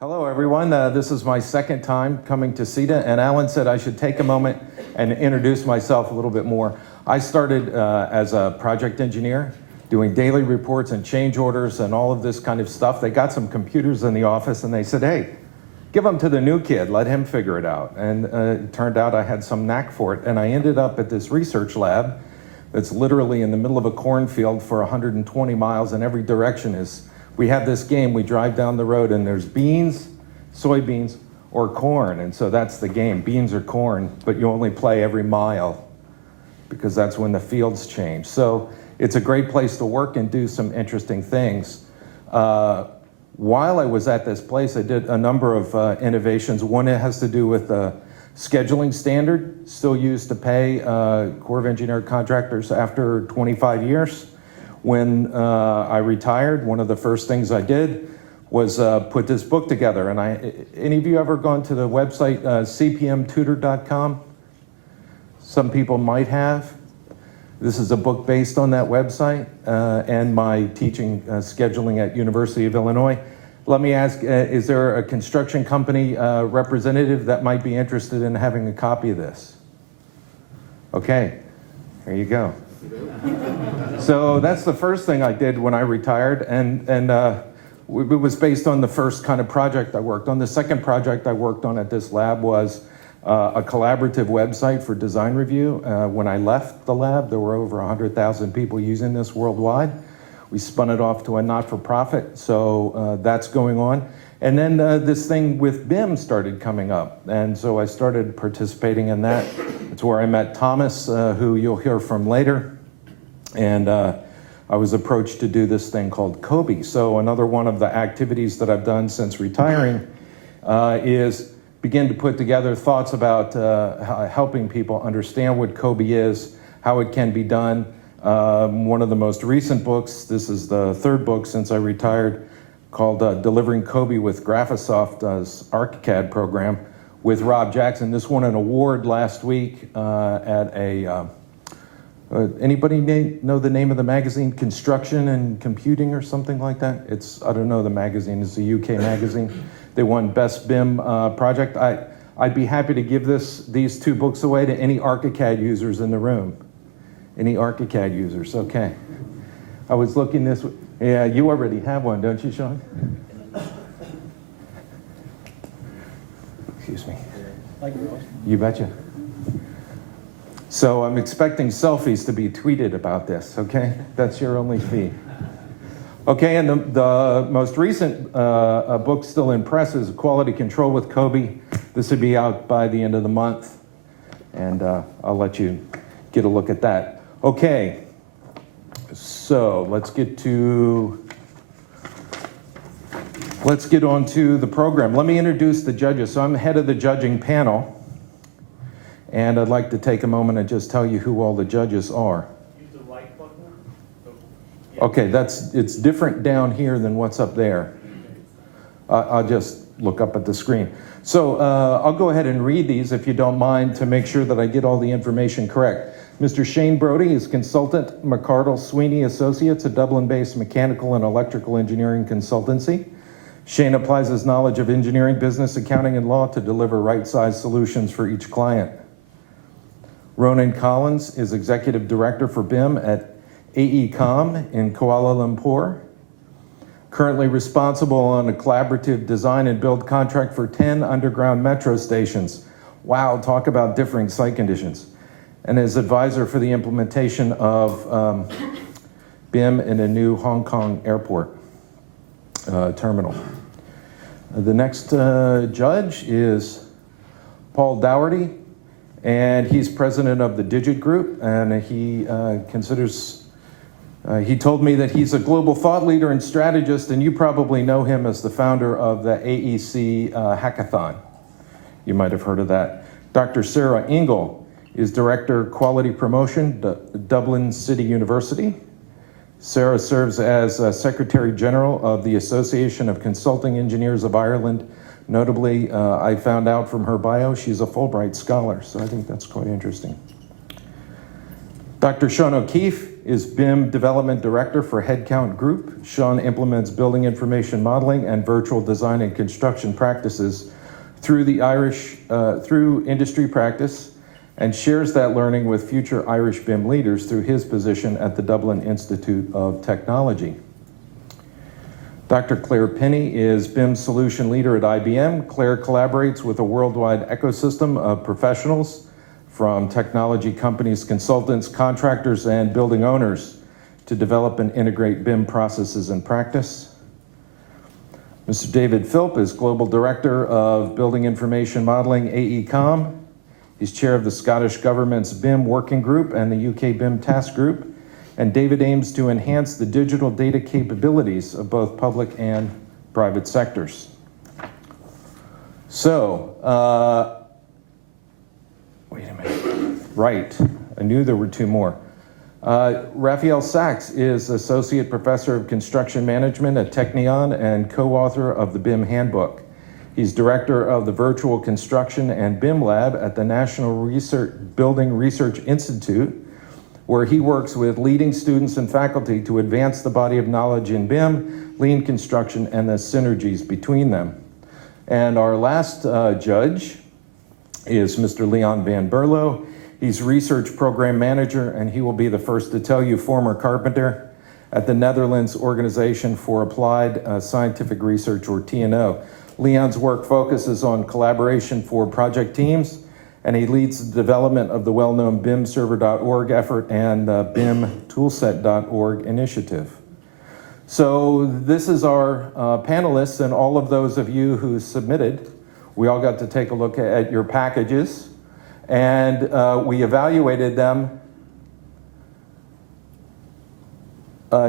Hello, everyone. This is my second time coming to CETA, and Alan said I should take a moment and introduce myself a little bit more. I started as a project engineer, doing daily reports and change orders and all of this kind of stuff. They got some computers in the office, and they said, hey, give them to the new kid, let him figure it out. And it turned out I had some knack for it, and I ended up at this research lab that's literally in the middle of a cornfield for 120 miles in every direction. We have this game, we drive down the road and there's beans, soybeans, or corn. And so that's the game, beans or corn, but you only play every mile because that's when the fields change. So it's a great place to work and do some interesting things. While I was at this place, I did a number of innovations. One that has to do with the scheduling standard, still used to pay Corps of Engineer contractors after 25 years. When I retired, one of the first things I did was put this book together. And any of you ever gone to the website cpmtutor.com? Some people might have. This is a book based on that website and my teaching scheduling at University of Illinois. Let me ask, is there a construction company representative that might be interested in having a copy of this? Okay, there you go. So that's the first thing I did when I retired, and it was based on the first kind of project I worked on. The second project I worked on at this lab was a collaborative website for design review. When I left the lab, there were over 100,000 people using this worldwide. We spun it off to a not-for-profit, so that's going on. And then this thing with BIM started coming up, and so I started participating in that. It's where I met Thomas, who you'll hear from later, and I was approached to do this thing called COBE. So another one of the activities that I've done since retiring is begin to put together thoughts about helping people understand what COBE is, how it can be done. One of the most recent books, this is the third book since I retired, called Delivering COBE with Graphisoft's ArchiCAD program with Rob Jackson. This won an award last week at a, anybody know the name of the magazine? Construction and Computing or something like that? I don't know the magazine, it's a UK magazine. They won Best BIM Project. I'd be happy to give these two books away to any ArchiCAD users in the room. Any ArchiCAD users, okay. I was looking this way. Yeah, you already have one, don't you, Sean? Excuse me. You betcha. So I'm expecting selfies to be tweeted about this, okay? That's your only fee. Okay, and the most recent book still in press is Quality Control with COBE. This will be out by the end of the month, and I'll let you get a look at that. Okay. So let's get on to the program. Let me introduce the judges. So I'm head of the judging panel, and I'd like to take a moment and just tell you who all the judges are. Use the right button. Okay, it's different down here than what's up there. I'll just look up at the screen. So I'll go ahead and read these if you don't mind to make sure that I get all the information correct. Mr. Shane Brody is consultant, McCardle Sweeney Associates, a Dublin-based mechanical and electrical engineering consultancy. Shane applies his knowledge of engineering, business, accounting, and law to deliver right-sized solutions for each client. Ronan Collins is executive director for BIM at AECOM in Kuala Lumpur. Currently responsible on a collaborative design and build contract for 10 underground metro stations. Wow, talk about differing site conditions. And is advisor for the implementation of BIM in a new Hong Kong airport terminal. The next judge is Paul Dougherty, and he's president of the Digit Group, and he he told me that he's a global thought leader and strategist, and you probably know him as the founder of the AEC Hackathon. You might have heard of that. Dr. Sarah Engel is Director Quality Promotion, Dublin City University. Sarah serves as Secretary General of the Association of Consulting Engineers of Ireland. Notably, I found out from her bio, she's a Fulbright Scholar, so I think that's quite interesting. Dr. Sean O'Keefe is BIM Development Director for Headcount Group. Sean implements building information modeling and virtual design and construction practices through through industry practice, and shares that learning with future Irish BIM leaders through his position at the Dublin Institute of Technology. Dr. Claire Penny is BIM Solution Leader at IBM. Claire collaborates with a worldwide ecosystem of professionals from technology companies, consultants, contractors, and building owners to develop and integrate BIM processes and practice. Mr. David Philp is Global Director of Building Information Modeling, AECOM. He's chair of the Scottish Government's BIM Working Group and the UK BIM Task Group. And David aims to enhance the digital data capabilities of both public and private sectors. So, wait a minute. Right, I knew there were two more. Raphael Sachs is Associate Professor of Construction Management at Technion and co-author of the BIM Handbook. He's Director of the Virtual Construction and BIM Lab at the National Building Research Institute, where he works with leading students and faculty to advance the body of knowledge in BIM, lean construction, and the synergies between them. And our last judge is Mr. Leon Van Berlo. He's Research Program Manager, and he will be the first to tell you, former carpenter at the Netherlands Organization for Applied Scientific Research, or TNO. Leon's work focuses on collaboration for project teams, and he leads the development of the well-known BIMserver.org effort and the BIMtoolset.org initiative. So this is our panelists, and all of those of you who submitted. We all got to take a look at your packages, and we evaluated them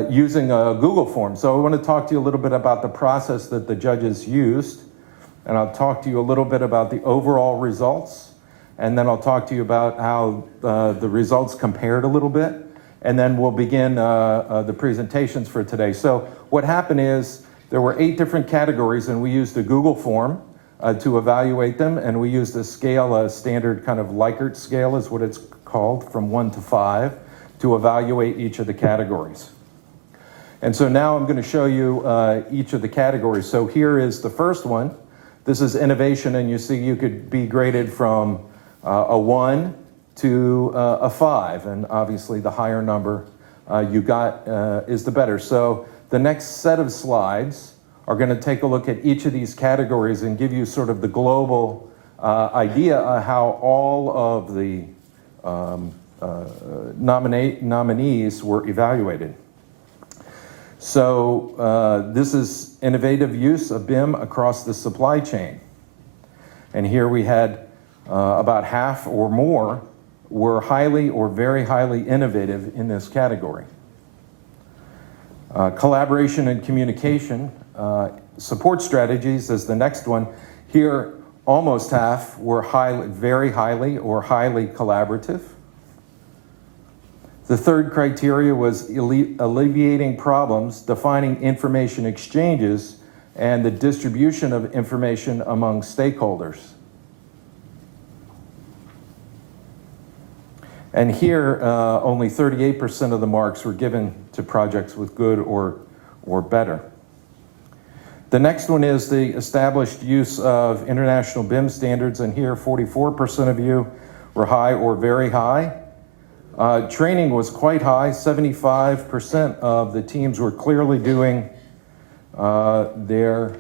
using a Google form. So I want to talk to you a little bit about the process that the judges used, and I'll talk to you a little bit about the overall results, and then I'll talk to you about how the results compared a little bit, and then we'll begin the presentations for today. So what happened is there were 8 different categories, and we used a Google form to evaluate them, and we used a scale, a standard kind of Likert scale is what it's called, from 1 to 5, to evaluate each of the categories. And so now I'm going to show you each of the categories. So here is the first one. This is innovation, and you see you could be graded from a 1 to a 5, and obviously the higher number you got is the better. So the next set of slides are going to take a look at each of these categories and give you sort of the global idea of how all of the nominees were evaluated. So this is innovative use of BIM across the supply chain. And here we had about half or more were highly or very highly innovative in this category. Collaboration and communication, support strategies is the next one. Here, almost half were very highly or highly collaborative. The third criteria was alleviating problems, defining information exchanges, and the distribution of information among stakeholders. And here, only 38% of the marks were given to projects with good or better. The next one is the established use of international BIM standards, and here 44% of you were high or very high. Training was quite high. 75% of the teams were clearly doing their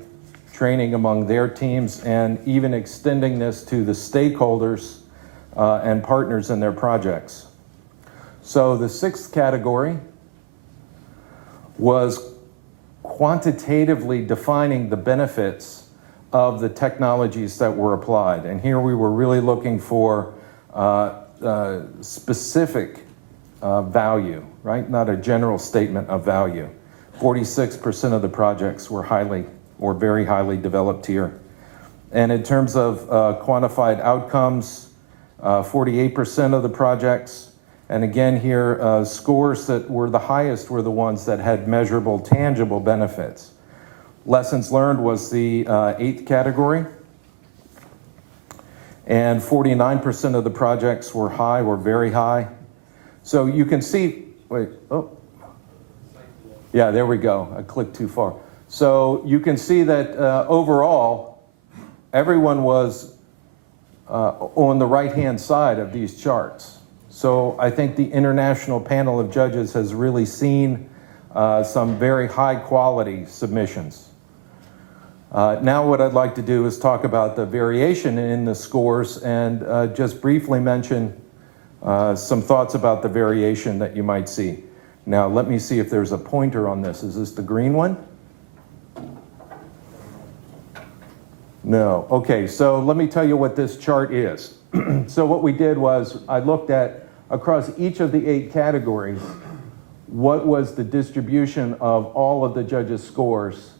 training among their teams, and even extending this to the stakeholders and partners in their projects. So the sixth category was quantitatively defining the benefits of the technologies that were applied. And here we were really looking for specific value, right? Not a general statement of value. 46% of the projects were highly or very highly developed here. And in terms of quantified outcomes, 48% of the projects, and again here, scores that were the highest were the ones that had measurable, tangible benefits. Lessons learned was the 8th category, and 49% of the projects were high or very high. So you can see wait, oh. Yeah, there we go. I clicked too far. So you can see that overall, everyone was on the right-hand side of these charts. So I think the international panel of judges has really seen some very high-quality submissions. Now what I'd like to do is talk about the variation in the scores and just briefly mention some thoughts about the variation that you might see. Now let me see if there's a pointer on this. Is this the green one? No. Okay, so let me tell you what this chart is. So what we did was I looked at across each of the 8 categories, what was the distribution of all of the judges' scores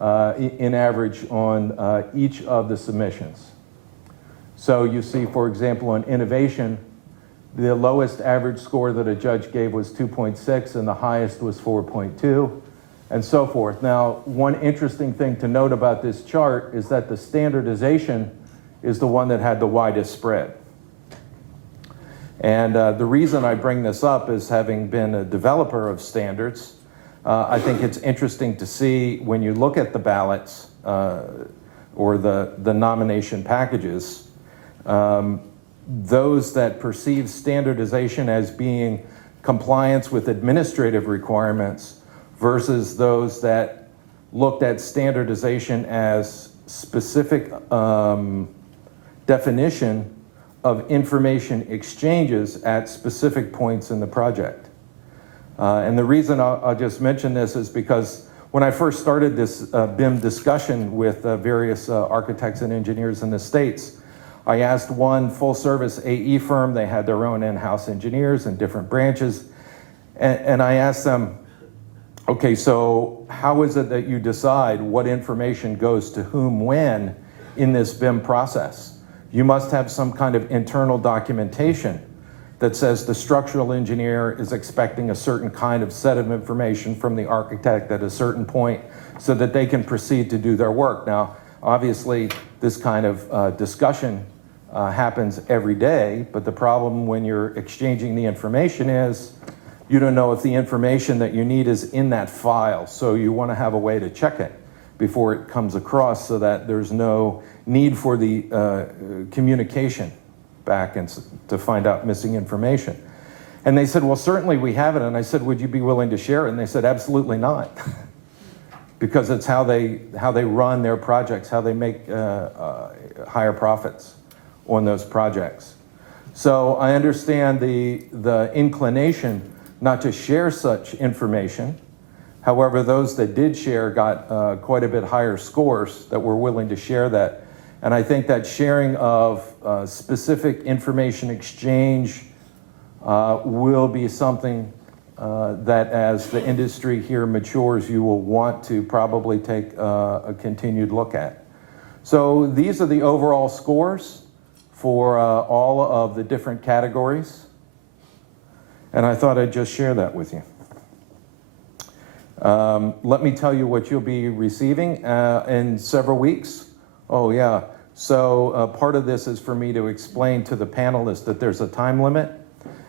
in average on each of the submissions. So you see, for example, on innovation, the lowest average score that a judge gave was 2.6 and the highest was 4.2 and so forth. Now, one interesting thing to note about this chart is that the standardization is the one that had the widest spread. And the reason I bring this up is having been a developer of standards, I think it's interesting to see when you look at the ballots or the nomination packages, those that perceive standardization as being compliance with administrative requirements versus those that looked at standardization as specific definition of information exchanges at specific points in the project. And the reason I'll just mention this is because when I first started this BIM discussion with various architects and engineers in the States, I asked one full-service AE firm, they had their own in-house engineers in different branches, and I asked them, okay, so how is it that you decide what information goes to whom when in this BIM process? You must have some kind of internal documentation that says the structural engineer is expecting a certain kind of set of information from the architect at a certain point so that they can proceed to do their work. Now, obviously, this kind of discussion happens every day, but the problem when you're exchanging the information is you don't know if the information that you need is in that file, so you want to have a way to check it before it comes across so that there's no need for the communication back and to find out missing information. And they said, well, certainly we have it. And I said, would you be willing to share it? And they said, absolutely not. Because it's how they run their projects, how they make higher profits on those projects. So I understand the inclination not to share such information. However, those that did share got quite a bit higher scores that were willing to share that. And I think that sharing of specific information exchange will be something that as the industry here matures, you will want to probably take a continued look at. So these are the overall scores for all of the different categories. And I thought I'd just share that with you. Let me tell you what you'll be receiving in several weeks. Oh yeah, so part of this is for me to explain to the panelists that there's a time limit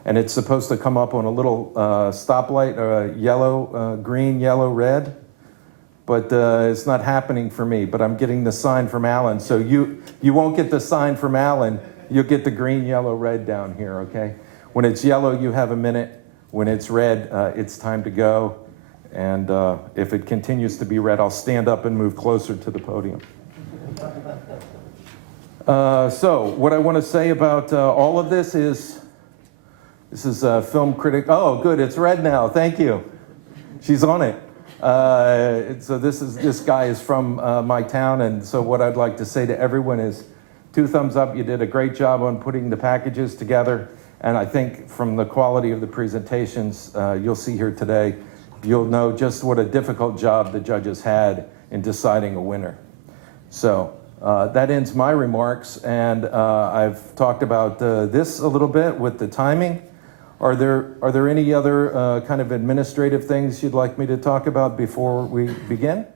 and it's supposed to come up on a little stoplight, yellow, green, yellow, red, but it's not happening for me, but I'm getting the sign from Alan. So you won't get the sign from Alan, you'll get the green, yellow, red down here, okay? When it's yellow, you have a minute. When it's red, it's time to go. And if it continues to be red, I'll stand up and move closer to the podium. So what I want to say about all of this is a film critic. Oh, good, it's red now. Thank you. She's on it. So this guy is from my town, and so what I'd like to say to everyone is 2 thumbs up. You did a great job on putting the packages together, and I think from the quality of the presentations you'll see here today, you'll know just what a difficult job the judges had in deciding a winner. So that ends my remarks, and I've talked about this a little bit with the timing. Are there any other kind of administrative things you'd like me to talk about before we begin?